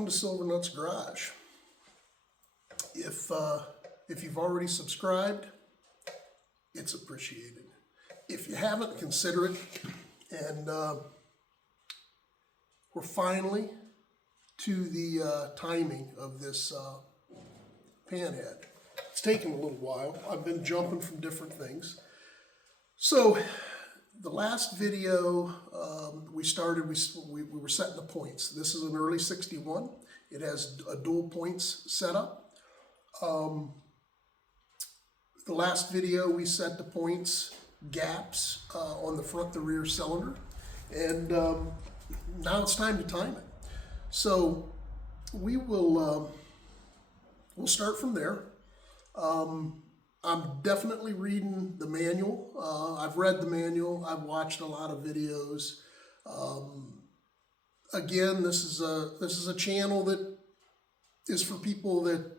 welcome to Silvernut's Garage. If you've already subscribed, it's appreciated. If you haven't, consider it. And we're finally to the timing of this Panhead. It's taken a little while. I've been jumping from different things. So the last video we started, we were setting the points. This is an early 61. It has a dual points setup. The last video we set the points gaps on the front, the rear cylinder, and now it's time to time it. So we will we'll start from there. I'm definitely reading the manual. I've read the manual. I've watched a lot of videos. Again, this is a channel that is for people that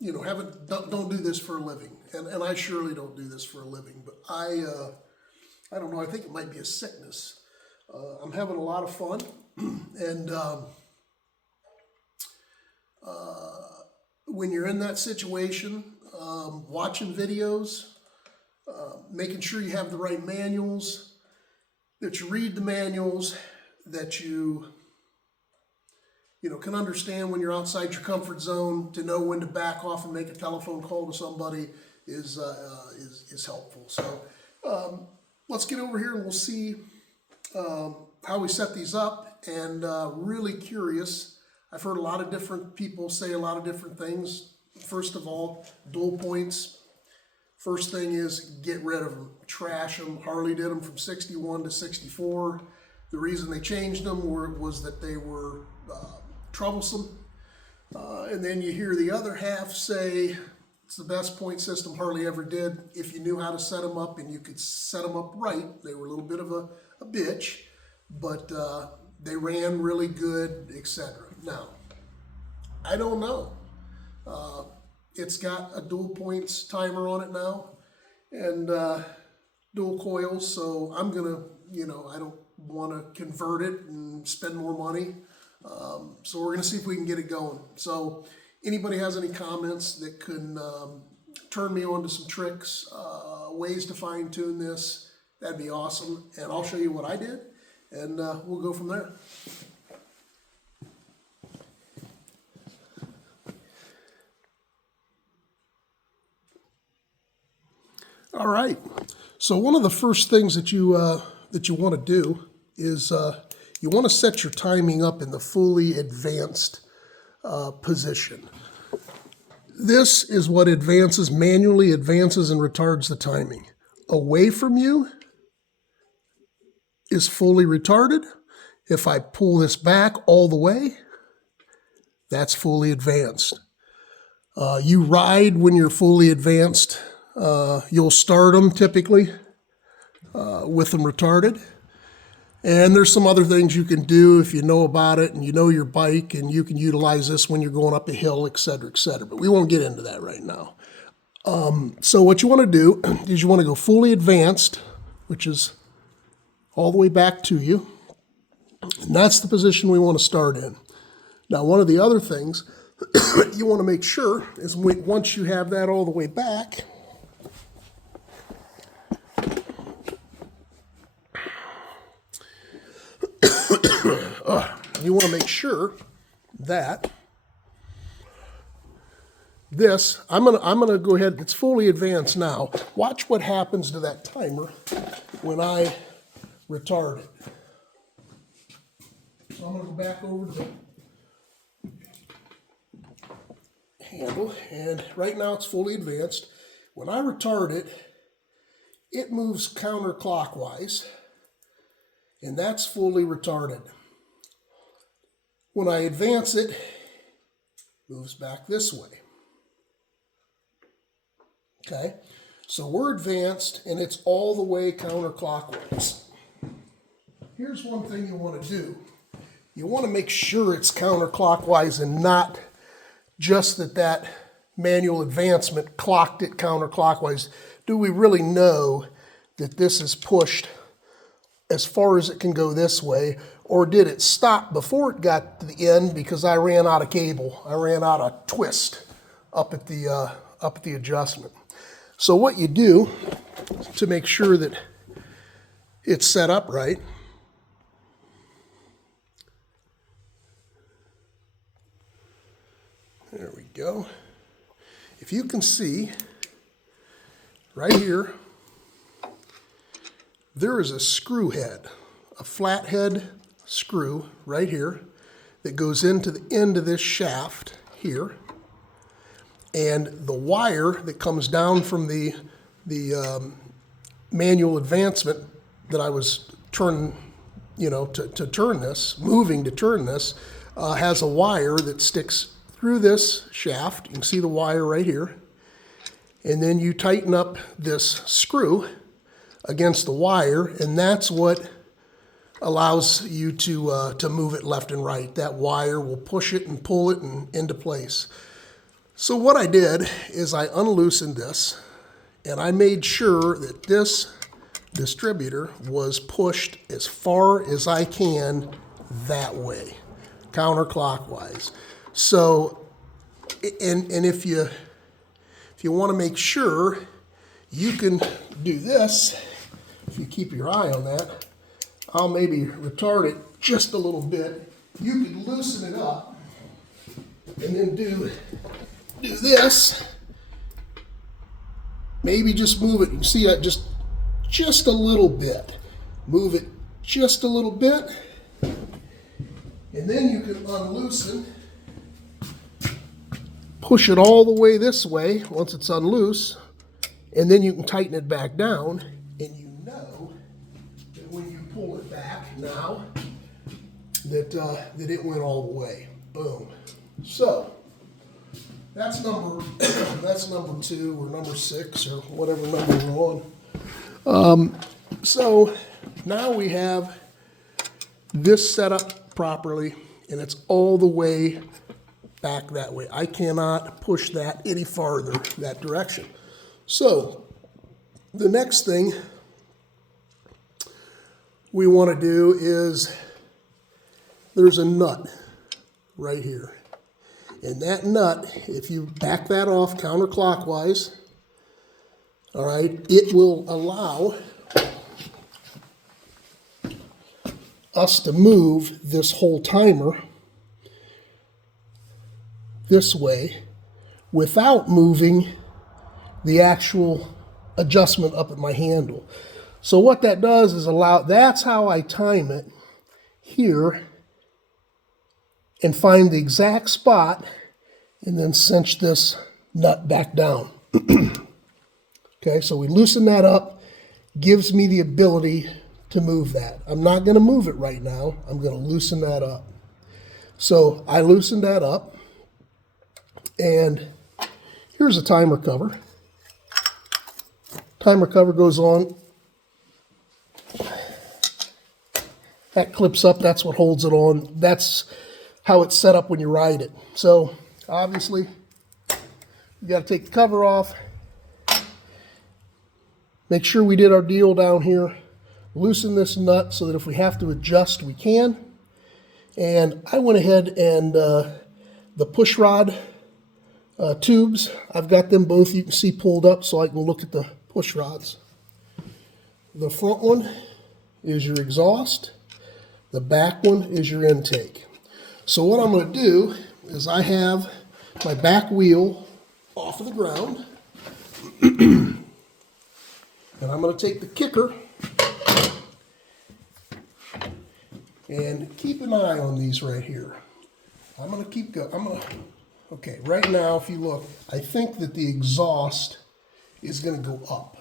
don't do this for a living, and I surely don't do this for a living. But I don't know. I think it might be a sickness. I'm having a lot of fun, and when you're in that situation. Watching videos, making sure you have the right manuals, that you read the manuals, that you can understand when you're outside your comfort zone, to know when to back off and make a telephone call to somebody is helpful. So let's get over here and we'll see how we set these up. And really curious, I've heard a lot of different people say a lot of different things. First of all, dual points. First thing is get rid of them, trash them. Harley did them from 61 to 64. The reason they changed them was that they were troublesome. And then you hear the other half say it's the best point system Harley ever did. If you knew how to set them up and you could set them up right, they were a little bit of a bitch, but they ran really good, etc. Now, I don't know. It's got a dual points timer on it now, and dual coils, so I'm gonna, I don't want to convert it and spend more money, so we're gonna see if we can get it going. So anybody has any comments that can turn me on to some tricks, ways to fine tune this, that'd be awesome, and I'll show you what I did, and we'll go from there. All right, so one of the first things that you want to do is you want to set your timing up in the fully advanced position. This is what manually advances and retards the timing. Away from you is fully retarded. If I pull this back all the way, that's fully advanced. You ride when you're fully advanced. You'll start them typically with them retarded. And there's some other things you can do if you know about it and you know your bike, and you can utilize this when you're going up a hill, etc., etc. But we won't get into that right now. So what you want to do is you want to go fully advanced, which is all the way back to you. And that's the position we want to start in. Now, one of the other things you want to make sure is once you have that all the way back, you want to make sure that this, I'm gonna go ahead, it's fully advanced now. Watch what happens to that timer when I retard it. So I'm gonna go back over to the handle, and right now it's fully advanced. When I retard it, it moves counterclockwise, and that's fully retarded. When I advance it, it moves back this way. Okay, so we're advanced and it's all the way counterclockwise. Here's one thing you want to do. You want to make sure it's counterclockwise and not just that manual advancement clocked it counterclockwise. Do we really know that this is pushed as far as it can go this way, or did it stop before it got to the end because I ran out of cable? I ran out of twist up at the adjustment. So what you do to make sure that it's set up right, there we go. If you can see right here, there is a screw head, a flathead screw right here that goes into the end of this shaft here. And the wire that comes down from the manual advancement that I was turning, to turn this, moving to turn this, has a wire that sticks through this shaft. You can see the wire right here. And then you tighten up this screw against the wire, and that's what allows you to move it left and right. That wire will push it and pull it into place. So what I did is I unloosened this, and I made sure that this distributor was pushed as far as I can that way, counterclockwise. So, and if you want to make sure, you can do this. If you keep your eye on that, I'll maybe retard it just a little bit. You could loosen it up and then do this. Maybe just move it. You see that just a little bit. Move it just a little bit. And then you can unloosen. Push it all the way this way once it's unloose. And then you can tighten it back down. And you know that when you pull it back now, that it went all the way. Boom. So that's number 2 or number 6 or whatever number we're on. So now we have this set up properly, and it's all the way back that way. I cannot push that any farther that direction. So the next thing we want to do is, there's a nut right here. And that nut, if you back that off counterclockwise, all right, it will allow us to move this whole timer this way without moving the actual adjustment up at my handle. So what that does is that's how I time it here, and find the exact spot, and then cinch this nut back down. Okay, so we loosen that up, gives me the ability to move that. I'm not going to move it right now. I'm going to loosen that up. So I loosened that up, and here's a timer cover. Timer cover goes on. That clips up, that's what holds it on. That's how it's set up when you ride it. So obviously you got to take the cover off. Make sure we did our deal down here. Loosen this nut so that if we have to adjust, we can. And I went ahead and the push rod tubes, I've got them both, you can see, pulled up so I can look at the push rods. The front one is your exhaust. The back one is your intake. So what I'm going to do is I have my back wheel off of the ground. And I'm going to take the kicker and keep an eye on these right here. I'm going to keep going. Okay, right now, if you look, I think that the exhaust is going to go up.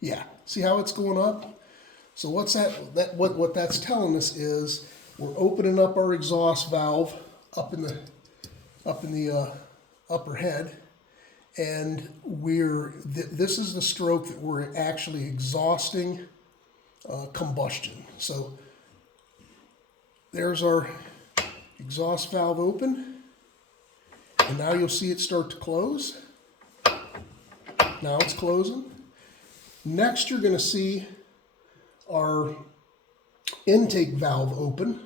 Yeah, see how it's going up? So what's what that's telling us is we're opening up our exhaust valve up in the upper head, and this is the stroke that we're actually exhausting combustion. So there's our exhaust valve open, and now you'll see it start to close. Now it's closing. Next, you're going to see our intake valve open.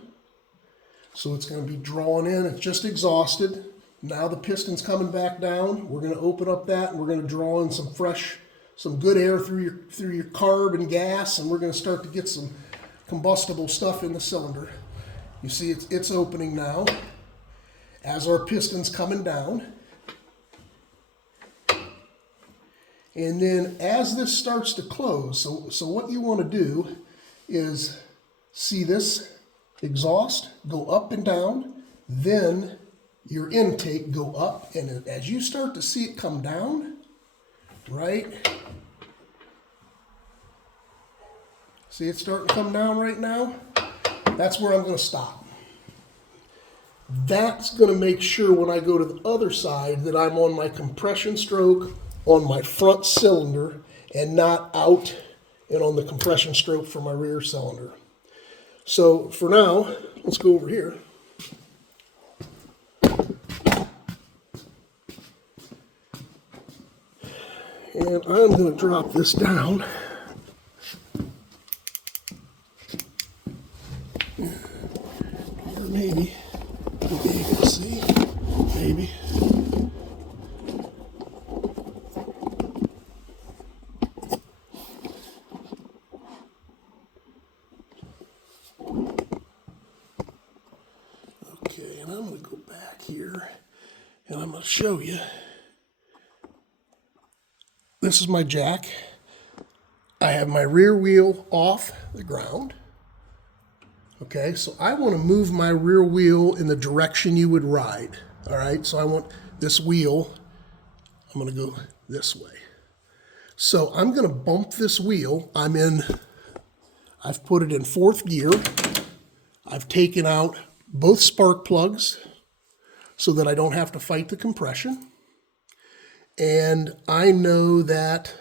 So it's going to be drawing in. It's just exhausted. Now the piston's coming back down. We're going to open up that and we're going to draw in some good air through your carb and gas, and we're going to start to get some combustible stuff in the cylinder. You see it's opening now as our piston's coming down. And then as this starts to close, so what you want to do is see this exhaust go up and down, then your intake go up, and as you start to see it come down, right? See it starting to come down right now? That's where I'm going to stop. That's going to make sure when I go to the other side that I'm on my compression stroke on my front cylinder and not out and on the compression stroke for my rear cylinder. So for now, let's go over here. And I'm going to drop this down. Or maybe you can see, maybe. Okay, and I'm going to go back here and I'm going to show you. This is my jack. I have my rear wheel off the ground. Okay, so I want to move my rear wheel in the direction you would ride. All right, so I want this wheel, I'm going to go this way. So I'm going to bump this wheel. I've put it in 4th gear. I've taken out both spark plugs so that I don't have to fight the compression. And I know that,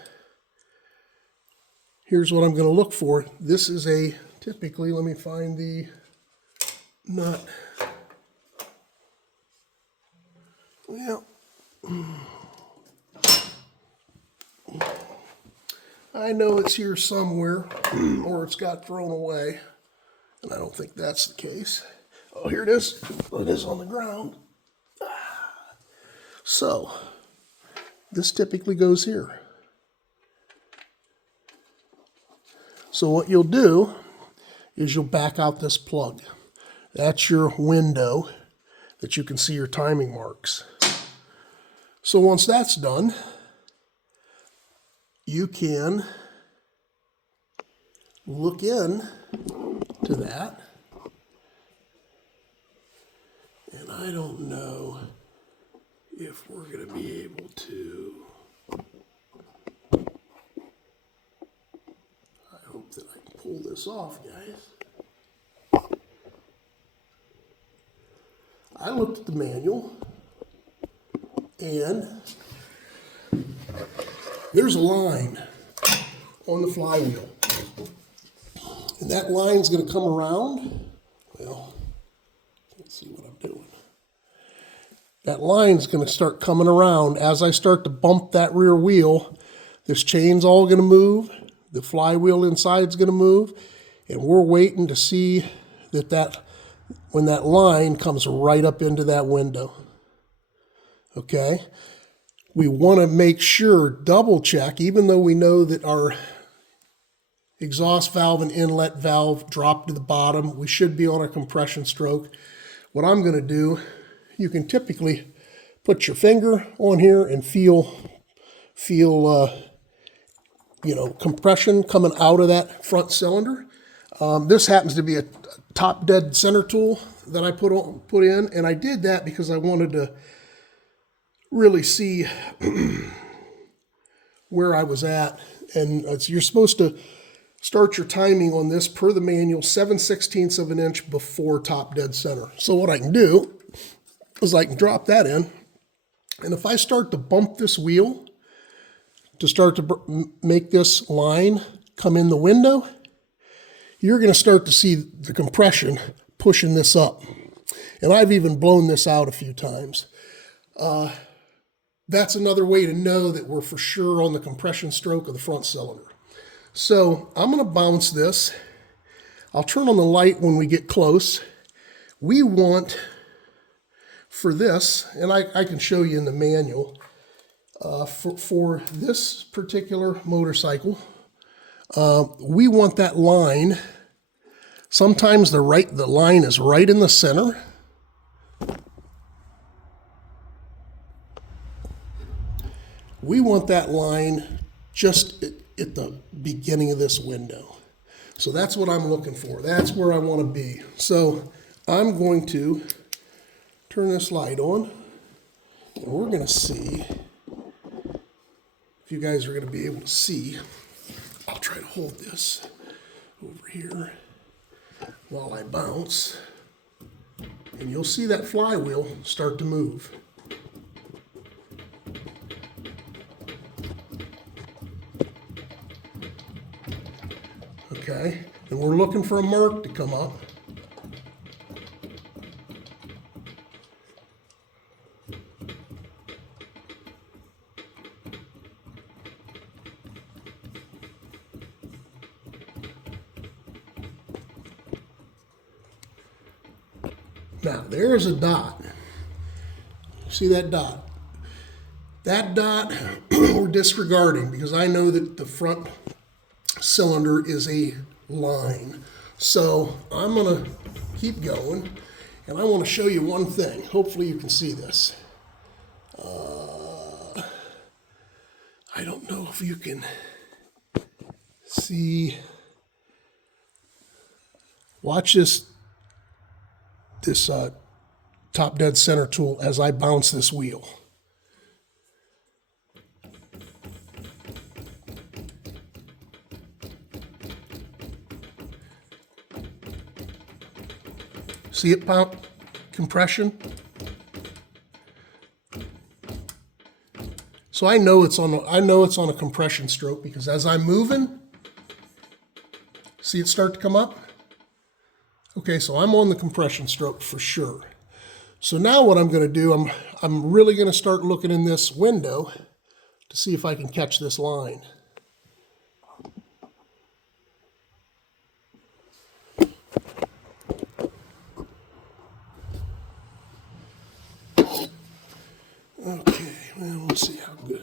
here's what I'm going to look for. This is typically, let me find the nut. Well, I know it's here somewhere, or it's got thrown away, and I don't think that's the case. Oh, here it is. It is on the ground. So, this typically goes here. So what you'll do is you'll back out this plug. That's your window that you can see your timing marks. So once that's done, you can look in to that. And I don't know if we're going to be able to. I hope that I can pull this off, guys. I looked at the manual, and there's a line on the flywheel. And that line's going to come around. Well, let's see what I'm doing. That line's going to start coming around as I start to bump that rear wheel. This chain's all going to move. The flywheel inside's going to move. And we're waiting to see when that line comes right up into that window. Okay? We want to make sure, double check, even though we know that our exhaust valve and inlet valve drop to the bottom, we should be on a compression stroke. What I'm going to do, you can typically put your finger on here and feel compression coming out of that front cylinder. This happens to be a top dead center tool that I put in, and I did that because I wanted to really see where I was at. And you're supposed to start your timing on this per the manual 7/16 of an inch before top dead center. So what I can do is I can drop that in, and if I start to bump this wheel to start to make this line come in the window, you're going to start to see the compression pushing this up. And I've even blown this out a few times. That's another way to know that we're for sure on the compression stroke of the front cylinder. So I'm going to bounce this. I'll turn on the light when we get close. We want, for this, and I can show you in the manual, for this particular motorcycle, we want that line, sometimes the line is right in the center. We want that line just at the beginning of this window. So that's what I'm looking for. That's where I want to be. So I'm going to turn this light on, and we're going to see if you guys are going to be able to see. I'll try to hold this over here while I bounce, and you'll see that flywheel start to move. Okay, and we're looking for a mark to come up. Now, there's a dot. See that dot? That dot we're disregarding because I know that the front cylinder is a line. So I'm going to keep going, and I want to show you one thing. Hopefully you can see this. I don't know if you can see. Watch this top dead center tool as I bounce this wheel. See it pump compression? So I know it's on a compression stroke because as I'm moving, see it start to come up? Okay, so I'm on the compression stroke for sure. So now what I'm going to do, I'm really going to start looking in this window to see if I can catch this line. Okay, well, we'll see how good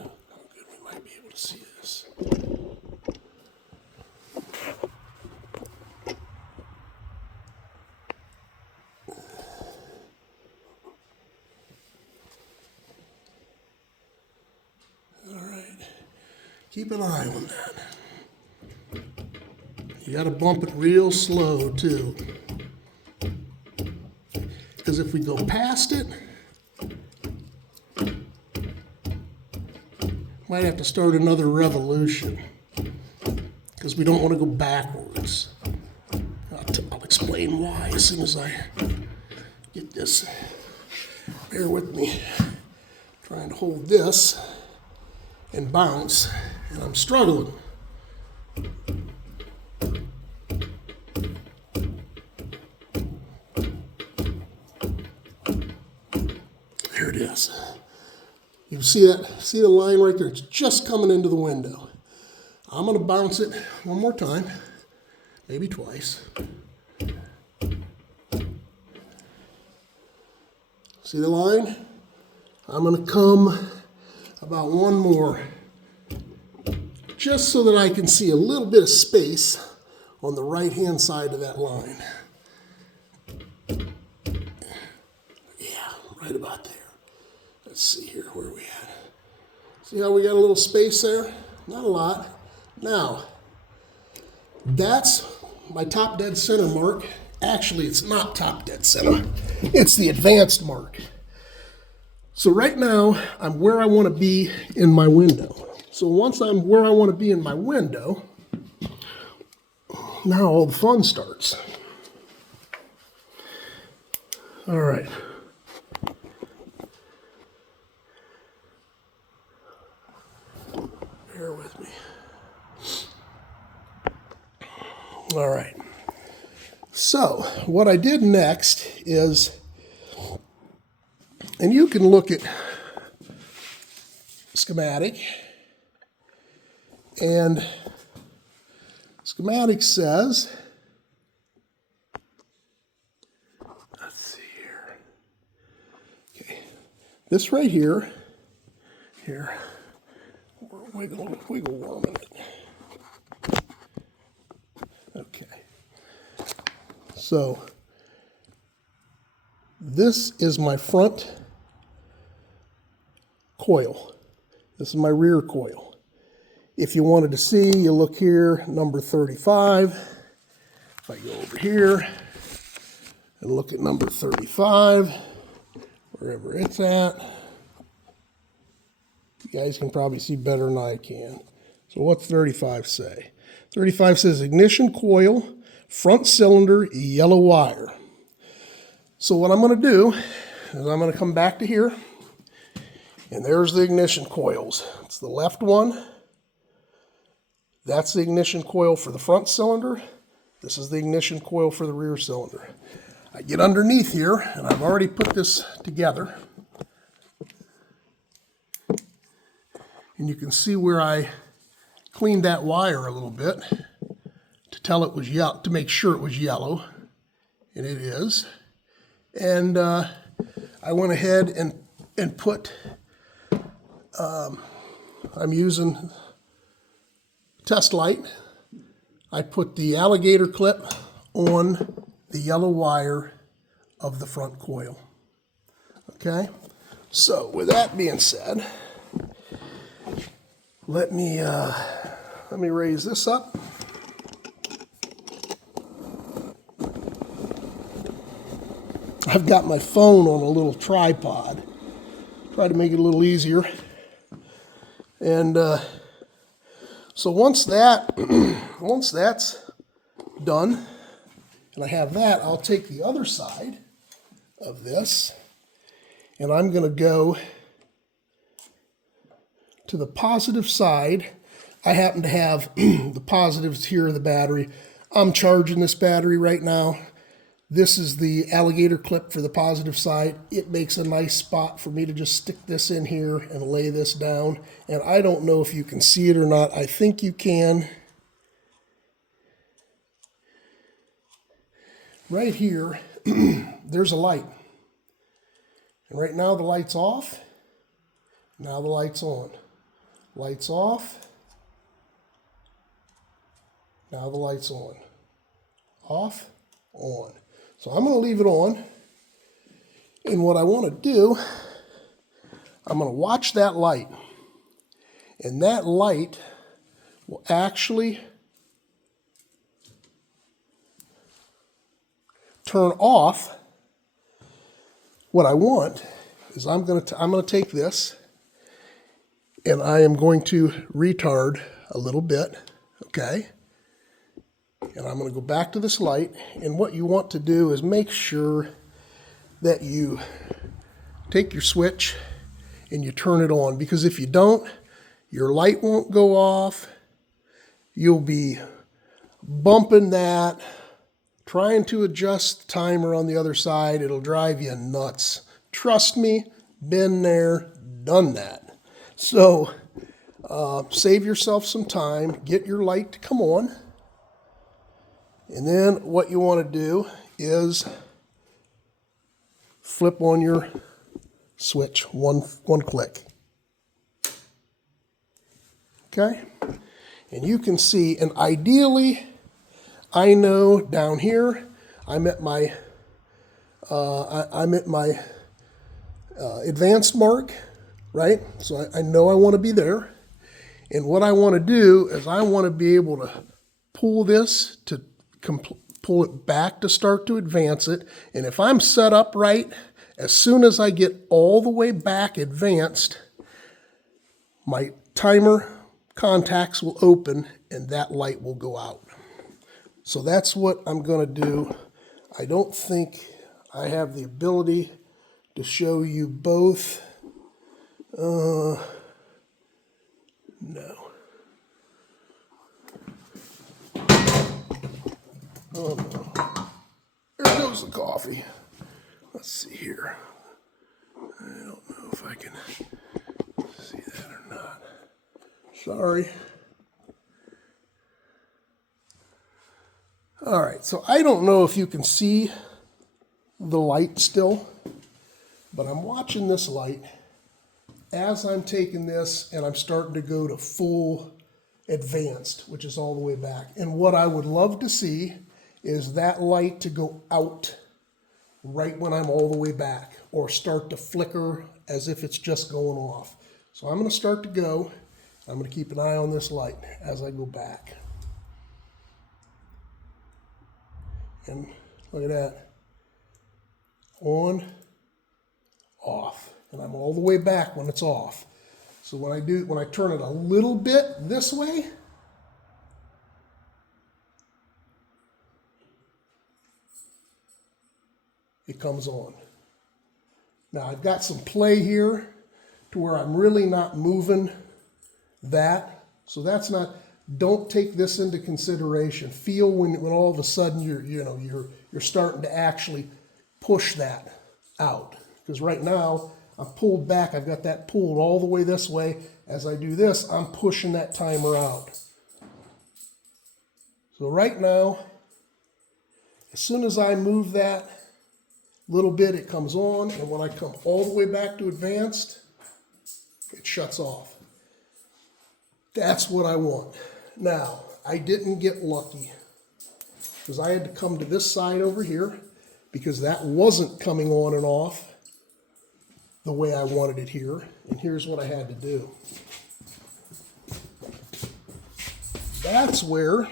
we might be able to see this. All right, keep an eye on that. You got to bump it real slow too, because if we go past it, might have to start another revolution because we don't want to go backwards. I'll explain why as soon as I get this. Bear with me. I'm trying to hold this and bounce, and I'm struggling. There it is. You see that? See the line right there? It's just coming into the window. I'm going to bounce it one more time, maybe twice. See the line? I'm going to come about one more, just so that I can see a little bit of space on the right-hand side of that line. Yeah, right about there. Let's see here, where are we at? See how we got a little space there? Not a lot. Now, that's my top dead center mark. Actually, it's not top dead center. It's the advanced mark. So right now, I'm where I want to be in my window. So once I'm where I want to be in my window, now all the fun starts. All right. Bear with me. All right. So what I did next is, and you can look at schematic, and schematic says This right here, we're wiggle worming it. Okay. So this is my front coil. This is my rear coil. If you wanted to see, you look here, number 35. If I go over here and look at number 35, wherever it's at, you guys can probably see better than I can. So what's 35 say? 35 says ignition coil, front cylinder, yellow wire. So what I'm going to do is I'm going to come back to here, and there's the ignition coils. It's the left one. That's the ignition coil for the front cylinder. This is the ignition coil for the rear cylinder. I get underneath here, and I've already put this together. And you can see where I cleaned that wire a little bit to tell it was yellow, to make sure it was yellow, and it is. And I went ahead and put, I'm using test light. I put the alligator clip on the yellow wire of the front coil. Okay, so with that being said, let me raise this up. I've got my phone on a little tripod. Try to make it a little easier. And so once that's done, and I have that, I'll take the other side of this, and I'm going to go to the positive side. I happen to have the positives here of the battery. I'm charging this battery right now. This is the alligator clip for the positive side. It makes a nice spot for me to just stick this in here and lay this down. And I don't know if you can see it or not. I think you can. Right here, there's a light. And right now the light's off. Now the light's on. Light's off. Now the light's on. Off, on. So I'm going to leave it on. And what I want to do, I'm going to watch that light. And that light will actually turn off. What I want is I'm going to take this and I am going to retard a little bit, okay? And I'm going to go back to this light, and what you want to do is make sure that you take your switch and you turn it on, because if you don't, your light won't go off. You'll be bumping that, trying to adjust the timer on the other side. It'll drive you nuts. Trust me, been there, done that. So save yourself some time, get your light to come on. And then what you want to do is flip on your switch one click. Okay? And you can see, and ideally, I know down here, I'm at my advanced mark, right? So I know I want to be there. And what I want to do is I want to be able to pull this to pull it back to start to advance it. And if I'm set up right, as soon as I get all the way back advanced, my timer contacts will open and that light will go out. So that's what I'm going to do. I don't think I have the ability to show you both. No. Oh no. There goes the coffee. Let's see here. I don't know if I can see that or not. Sorry. All right, so I don't know if you can see the light still, but I'm watching this light, as I'm taking this and I'm starting to go to full advanced, which is all the way back. And what I would love to see is that light to go out right when I'm all the way back, or start to flicker as if it's just going off. So I'm going to start to go. I'm going to keep an eye on this light as I go back. And look at that. On, off. And I'm all the way back when it's off. So when I turn it a little bit this way, it comes on. Now I've got some play here to where I'm really not moving that. So that's not, don't take this into consideration. Feel when all of a sudden you're starting to actually push that out. Because right now I'm pulled back, I've got that pulled all the way this way. As I do this, I'm pushing that timer out. So right now, as soon as I move that little bit, it comes on, and when I come all the way back to advanced, it shuts off. That's what I want. Now, I didn't get lucky because I had to come to this side over here because that wasn't coming on and off the way I wanted it here. And here's what I had to do. That's where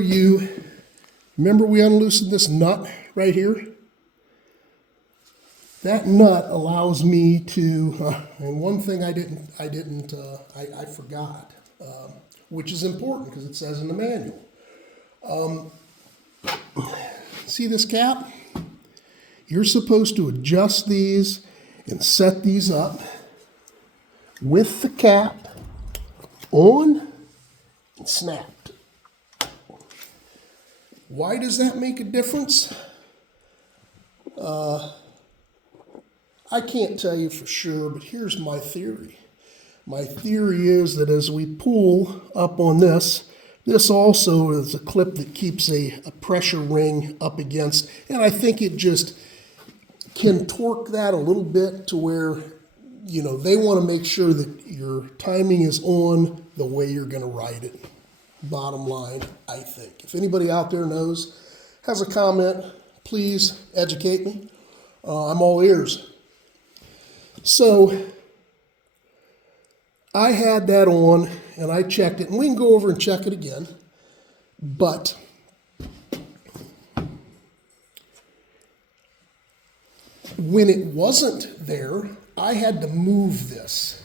you, remember we unloosened this nut right here? That nut allows me to, and one thing I forgot, which is important because it says in the manual. See this cap? You're supposed to adjust these and set these up with the cap on and snapped. Why does that make a difference? I can't tell you for sure, but here's my theory. My theory is that as we pull up on this, this also is a clip that keeps a pressure ring up against, and I think it just can torque that a little bit to where, you know, they want to make sure that your timing is on the way you're going to ride it. Bottom line, I think. If anybody out there knows, has a comment, please educate me. I'm all ears. So I had that on and I checked it, and we can go over and check it again. But when it wasn't there, I had to move this.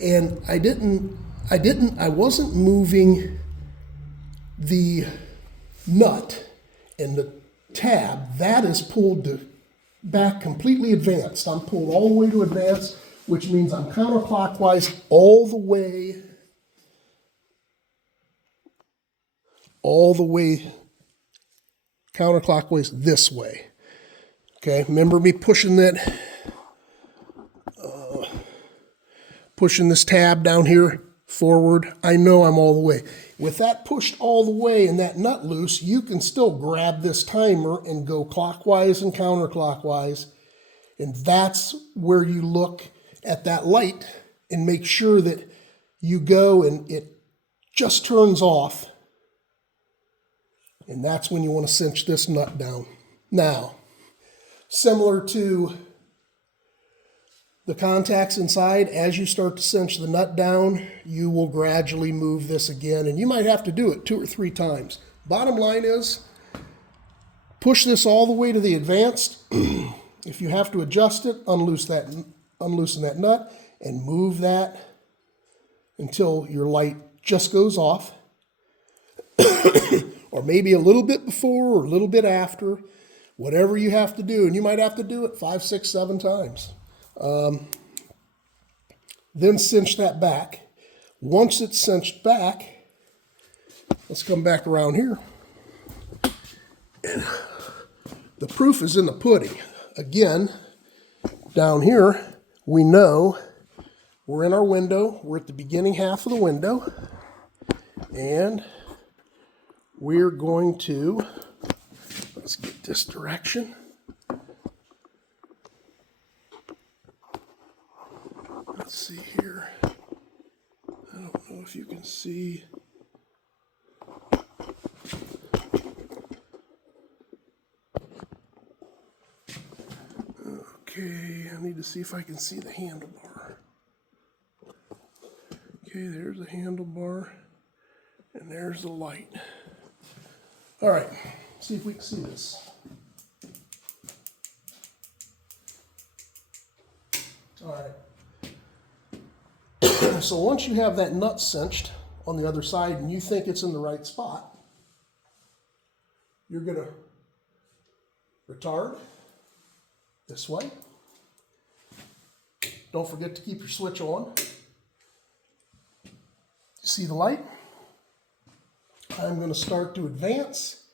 And I wasn't moving the nut and the tab. That is pulled back completely advanced. I'm pulled all the way to advanced, which means I'm counterclockwise all the way counterclockwise this way. Okay, remember me pushing that, pushing this tab down here forward. I know I'm all the way. With that pushed all the way and that nut loose, you can still grab this timer and go clockwise and counterclockwise. And that's where you look at that light and make sure that you go and it just turns off. And that's when you want to cinch this nut down. Now, similar to the contacts inside, as you start to cinch the nut down, you will gradually move this again, and you might have to do it 2 or 3 times. Bottom line is, push this all the way to the advanced. If you have to adjust it, unloosen that nut and move that until your light just goes off. Or maybe a little bit before or a little bit after, whatever you have to do. And you might have to do it 5, 6, 7 times. Then cinch that back. Once it's cinched back, let's come back around here. And the proof is in the pudding. Again, down here, we know we're in our window. We're at the beginning half of the window. And we're going to, let's get this direction. Let's see here. I don't know if you can see. Okay, I need to see if I can see the handlebar. Okay, there's the handlebar, and there's the light. All right, see if we can see this. All right. So once you have that nut cinched on the other side and you think it's in the right spot, you're going to retard this way. Don't forget to keep your switch on. See the light? I'm going to start to advance.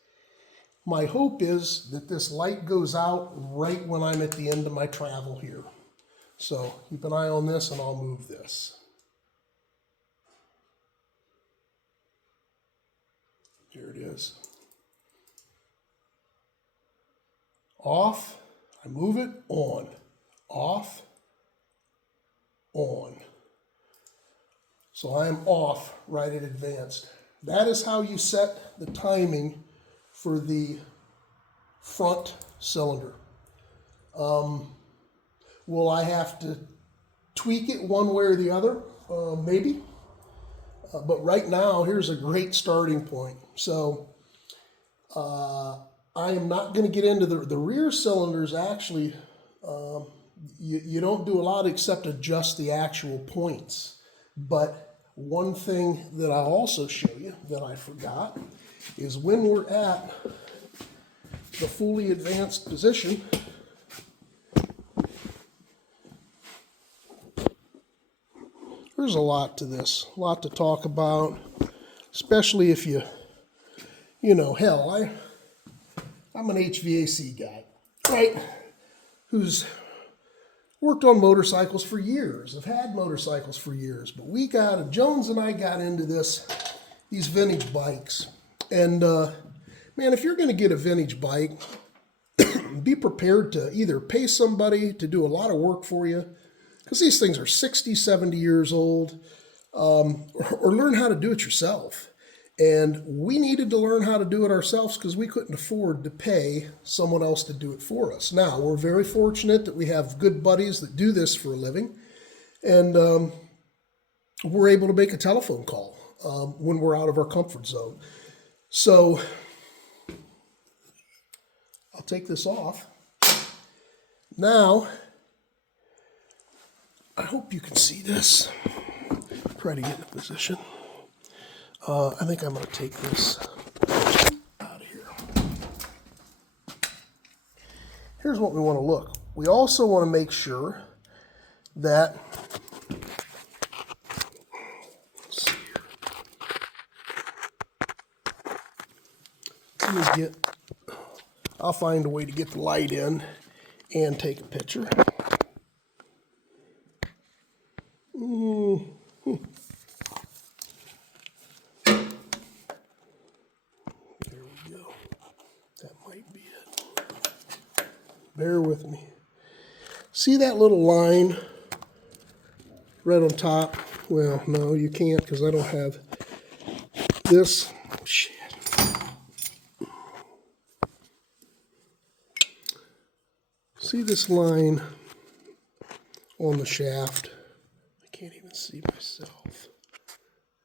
My hope is that this light goes out right when I'm at the end of my travel here. So keep an eye on this and I'll move this. Here it is. Off, I move it, on, off, on. So I am off right at advanced. That is how you set the timing for the front cylinder. Will I have to tweak it one way or the other? Maybe. But right now, here's a great starting point. So I am not going to get into the rear cylinders. Actually, you don't do a lot except adjust the actual points. But one thing that I'll also show you that I forgot is when we're at the fully advanced position, there's a lot to this, a lot to talk about, especially if you know, hell, I'm an HVAC guy, right, who's worked on motorcycles for years, have had motorcycles for years, but Jones and I got into these vintage bikes, and man, if you're going to get a vintage bike, be prepared to either pay somebody to do a lot of work for you, because these things are 60, 70 years old, or learn how to do it yourself. And we needed to learn how to do it ourselves because we couldn't afford to pay someone else to do it for us. Now, we're very fortunate that we have good buddies that do this for a living, and we're able to make a telephone call when we're out of our comfort zone. So I'll take this off. Now, I hope you can see this. Try to get in a position. I think I'm going to take this out of here. Here's what we want to look. We also want to make sure that, let's see here. I'll find a way to get the light in and take a picture. There we go. That might be it. Bear with me. See that little line right on top? Well, no, you can't because I don't have this. Shit. See this line on the shaft? I can't even see myself.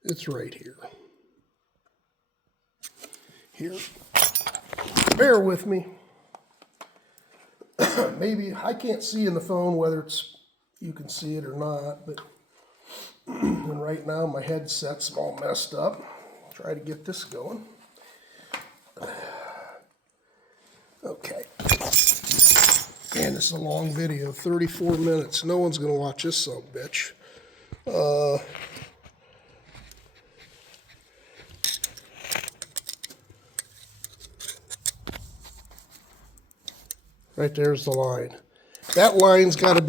It's right here. Here. Bear with me. Maybe I can't see in the phone whether you can see it or not, but and right now my headset's all messed up. Try to get this going. Okay. Man, this is a long video, 34 minutes. No one's going to watch this son of a bitch. Right there's the line. That line's got to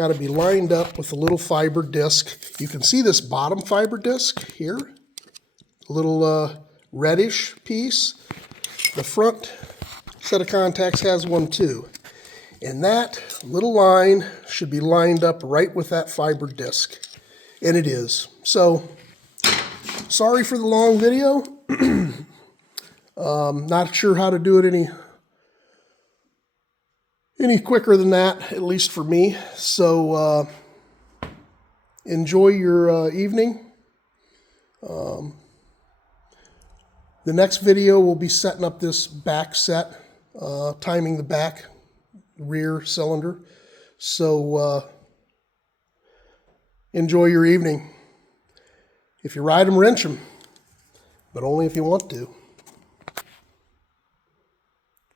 got to be lined up with a little fiber disc. You can see this bottom fiber disc here, a little reddish piece. The front set of contacts has one too. And that little line should be lined up right with that fiber disc. And it is. So, sorry for the long video. Not sure how to do it any quicker than that, at least for me. So, enjoy your evening. The next video will be setting up this back set, timing the back rear cylinder. So enjoy your evening. If you ride them, wrench them, but only if you want to.